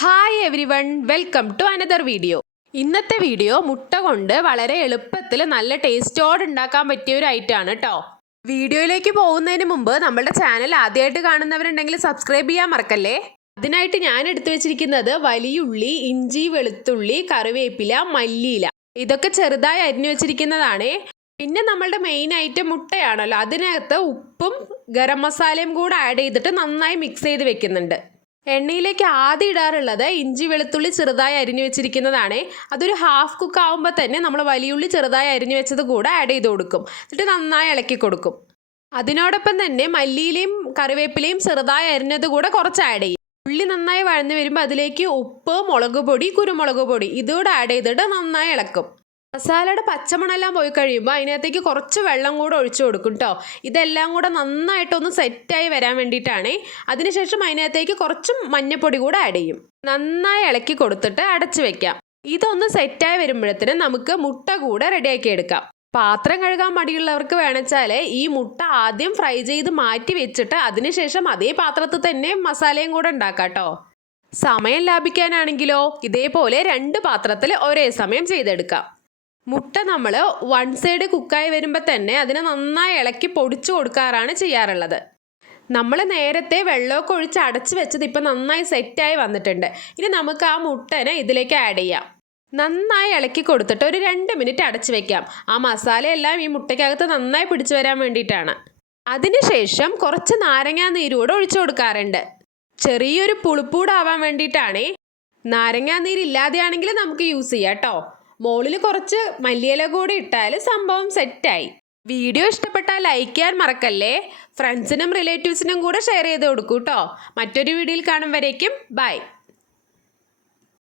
Hi everyone, welcome to another video. ഇന്നത്തെ video മുട്ട കൊണ്ട് വളരെ എളുപ്പത്തിൽ നല്ല ടേസ്റ്റോടെ ഉണ്ടാക്കാൻ പറ്റിയ ഒരു ഐറ്റമാണ് കേട്ടോ. വീഡിയോയിലേക്ക് പോകുന്നതിന് മുമ്പ് നമ്മുടെ ചാനൽ ആദ്യമായിട്ട് കാണുന്നവരുണ്ടെങ്കിൽ സബ്സ്ക്രൈബ് ചെയ്യാൻ മറക്കല്ലേ. അതിനായിട്ട് ഞാൻ എടുത്തു വെച്ചിരിക്കുന്നത് വലിയുള്ളി, ഇഞ്ചി, വെളുത്തുള്ളി, കറിവേപ്പില, മല്ലിയില, ഇതൊക്കെ ചെറുതായി അരിഞ്ഞു വെച്ചിരിക്കുന്നതാണ്. പിന്നെ നമ്മളുടെ മെയിൻ ഐറ്റം മുട്ടയാണല്ലോ, അതിനകത്ത് ഉപ്പും ഗരം മസാലയും കൂടെ ആഡ് ചെയ്തിട്ട് നന്നായി മിക്സ് ചെയ്ത് വെക്കുന്നുണ്ട്. എണ്ണയിലേക്ക് ആദ്യം ഇടാറുള്ളത് ഇഞ്ചി വെളുത്തുള്ളി ചെറുതായി അരിഞ്ഞു വെച്ചിരിക്കുന്നതാണ്. അതൊരു ഹാഫ് കുക്ക് ആകുമ്പോൾ തന്നെ നമ്മൾ വലിയുള്ളി ചെറുതായി അരിഞ്ഞു വെച്ചത് കൂടെ ആഡ് ചെയ്ത് കൊടുക്കും. എന്നിട്ട് നന്നായി ഇളക്കി കൊടുക്കും. അതിനോടൊപ്പം തന്നെ മല്ലിയിലയും കറിവേപ്പിലയും ചെറുതായി അരിഞ്ഞത് കൂടെ കുറച്ച് ആഡ് ചെയ്യും. ഉള്ളി നന്നായി വഴന്നു വരുമ്പോൾ അതിലേക്ക് ഉപ്പ്, മുളക് പൊടി, കുരുമുളക് പൊടി ഇതുകൂടെ ആഡ് ചെയ്തിട്ട് നന്നായി ഇളക്കും. മസാലയുടെ പച്ചമണെല്ലാം പോയി കഴിയുമ്പോൾ അതിനകത്തേക്ക് കുറച്ച് വെള്ളം കൂടെ ഒഴിച്ചു കൊടുക്കും കേട്ടോ. ഇതെല്ലാം കൂടെ നന്നായിട്ടൊന്ന് സെറ്റായി വരാൻ വേണ്ടിയിട്ടാണ്. അതിനുശേഷം അതിനകത്തേക്ക് കുറച്ച് മഞ്ഞൾപ്പൊടി കൂടെ ആഡ് ചെയ്യും. നന്നായി ഇളക്കി കൊടുത്തിട്ട് അടച്ചു വെക്കാം. ഇതൊന്ന് സെറ്റായി വരുമ്പോഴത്തേന് നമുക്ക് മുട്ട കൂടെ റെഡിയാക്കി എടുക്കാം. പാത്രം കഴുകാൻ മടിയുള്ളവർക്ക് വേണമെച്ചാൽ ഈ മുട്ട ആദ്യം ഫ്രൈ ചെയ്ത് മാറ്റി വെച്ചിട്ട് അതിനുശേഷം അതേ പാത്രത്തിൽ തന്നെ മസാലയും കൂടെ ഉണ്ടാക്കാം കേട്ടോ. സമയം ലാഭിക്കാനാണെങ്കിലോ ഇതേപോലെ 2 പാത്രത്തിൽ ഒരേ സമയം ചെയ്തെടുക്കാം. മുട്ട നമ്മൾ വൺ സൈഡ് കുക്കായി വരുമ്പോൾ തന്നെ അതിനെ നന്നായി ഇളക്കി പൊടിച്ചു കൊടുക്കാറാണ് ചെയ്യാറുള്ളത്. നമ്മൾ നേരത്തെ വെള്ളമൊക്കെ ഒഴിച്ച് അടച്ചു വെച്ചത് ഇപ്പം നന്നായി സെറ്റായി വന്നിട്ടുണ്ട്. ഇനി നമുക്ക് ആ മുട്ടനെ ഇതിലേക്ക് ആഡ് ചെയ്യാം. നന്നായി ഇളക്കി കൊടുത്തിട്ട് ഒരു 2 മിനിറ്റ് അടച്ചു വെക്കാം. ആ മസാലയെല്ലാം ഈ മുട്ടയ്ക്കകത്ത് നന്നായി പിടിച്ചു വരാൻ വേണ്ടിയിട്ടാണ്. അതിനുശേഷം കുറച്ച് നാരങ്ങാ നീരൂടെ ഒഴിച്ചു കൊടുക്കാറുണ്ട്. ചെറിയൊരു പുളിപ്പൂടാവാൻ വേണ്ടിയിട്ടാണ്. നാരങ്ങാ നീരില്ലാതെയാണെങ്കിൽ നമുക്ക് യൂസ് ചെയ്യാം കേട്ടോ. മുകളിൽ കുറച്ച് മല്ലിയില കൂടി ഇട്ടാൽ സംഭവം സെറ്റായി. വീഡിയോ ഇഷ്ടപ്പെട്ടാൽ ലൈക്ക് ചെയ്യാൻ മറക്കല്ലേ. ഫ്രണ്ട്സിനും റിലേറ്റീവ്സിനും കൂടെ ഷെയർ ചെയ്ത് കൊടുക്കൂ കേട്ടോ. മറ്റൊരു വീഡിയോയിൽ കാണും വരേക്കും ബൈ.